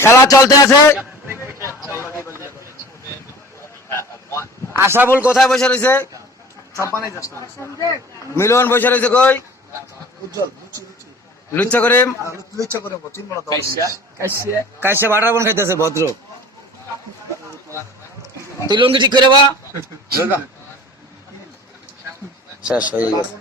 খেলা চলতে আছে। আশাফুল কোথায় বসে রয়েছে? মিলন বসে রয়েছে কই? লুচ্চা করিম কাইসে বাটার বোন খাইতেছে ভদ্র। তুই লুঙ্গি ঠিক করে বা শেষ হয়ে গেছে।